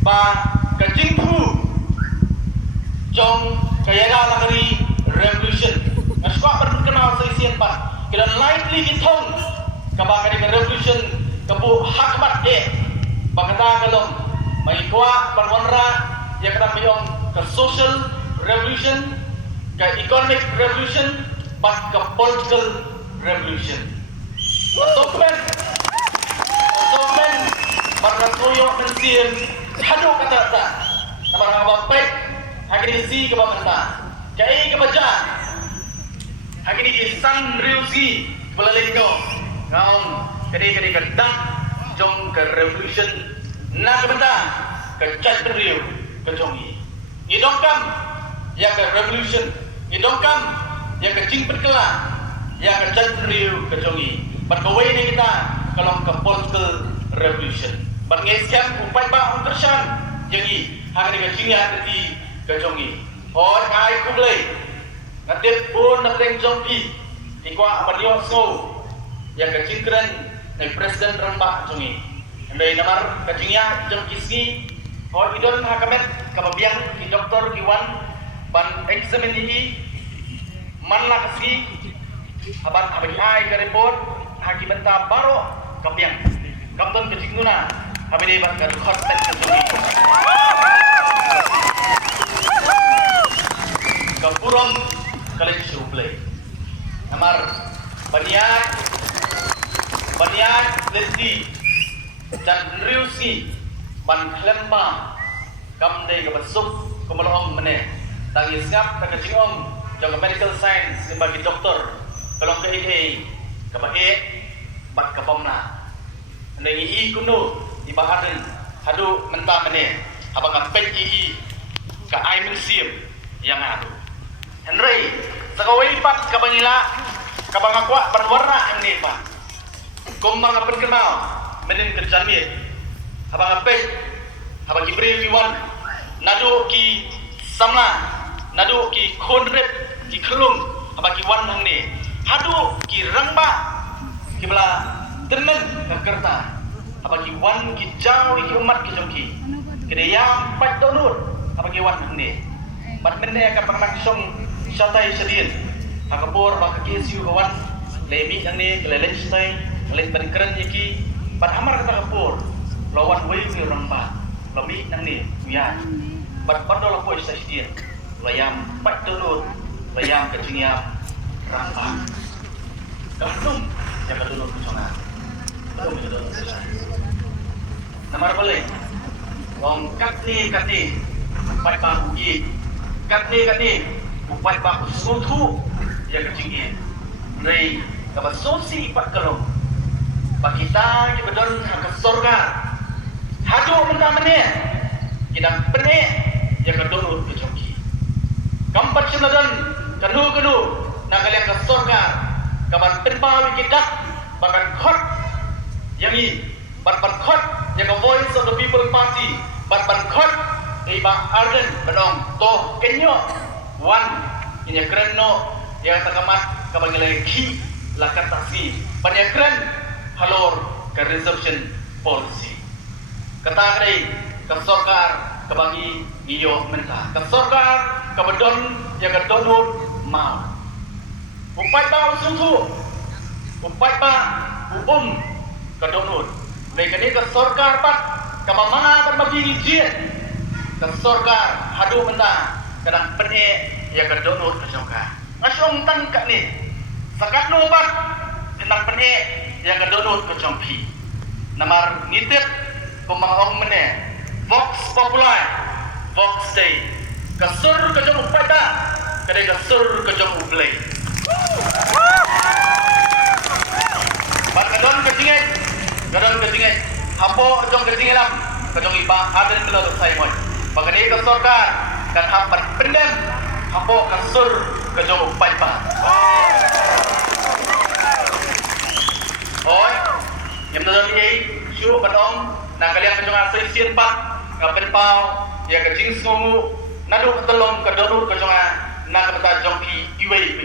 ba ka jingpu jong kaya lagari revolution ngaswa berkenal seisian pan kita lightly kitong kabakari revolution kabu hakmat bagata kalom may kuwa panwanra ya kada mayong ka social revolution ka economic revolution but ka political revolution sopen baratuyo mensin hadu kata ta namang bapet hagini si ka bamanta kai ka baja hagini isang riusi balalingko ngaon kadi kadang jong ke revolution na kabanda ke chat riu ke jongi idongkam ya ke revolution idongkam ya ke jing perkela ya ke chat riu ke jongi berkawai ni kita kalau ke political revolution berngeskan upai ba untershan yangi hagani ke jingya keti ke jongi oi ai kublai ngadet pun nateng jongpi tikwa amaryo so ya ke jingkren na presiden ramba jongi andai namar ke jingya jong kisni oi idon hakamet kababiang ki doktor kiwan ban examen ini manla kasi aban abang ai ke report hakimenta baro kabiang kapten ke jingguna habis ban ke khotbet ke jongi kapurom kalian suplai namar banyak lesti dan riusi ban lemba kamdai ke besuk kemelong meneh tangi siap ke jingom jaga medical science sebagai doktor kalau ke ke baik bat ke pomna ndai i kuno di bahaden hadu mentah meneh abang apek i ke ai mensiam yang adu Henry sakawai pat ka bangila ka bangakwa berwarna ini pak kumbang apa kenal menin kerjamit abang apek abang Jibril Iwan nadu ki samla nadu ki khonrep ki khlum abang Iwan nang ni hadu ki rangba ki bala temen ka kerta abang Iwan ki jauh ki umat ki jongki kedayang pat donut abang Iwan nang ni bat mende ka pangmaksong satai sedin hakapur baka kisiu kawan lemi yang ni kelelej stai kelelej berkeren iki bat amar kata kapur lawan wei ki ramba lemi yang ni ya bat padol apa istai sedin layam pat turut layam kecingnya ramba kantum yang kedunut kusona belum kedunut kusona namar balik wong katni pat bahugi katni upai baku sutu ya kecingin nei kabar sosi pak kalau pak kita di bedon ke surga haju mentah meneh kita penek ya kedonut ke joki kampat senadan kenu nak kalian ke surga kabar penpawi kita bahkan khot yang ini bahkan khot yang voice of the people party bahkan khot iba arden bedong toh kenyo one ini keren no yang takamat kabangilai ki lakat taksi banyak keren halor ke reservation policy kata kali ke sorkar kebangi iyo mentah ke sorkar ke bedon yang ke donut mau upai ba usutu upai ba ke donut mereka ni ke sorkar pat ke mana berbagi izin ke sorkar hadu mentah kadang pene ya kedonut ke jongka ngasong tangka ni sakat no bat tentang pene ya kedonut ke jongki namar nitit kumangong mene vox populi vox day kasur ke jong upata kadai kasur ke jong ublay bat kadon ke jinget hapo jong ke jingelam ke jong iba aden kelo sai moy bagani ke sorkar dan hampat pendem hampo kasur ke jauh paipa oi yang dalam ini syuruh padong nak kalian kejungan seisian pak ngapen pau ya ke jing sungu nadu ketelong ke donur kejungan nak kata jongki iwei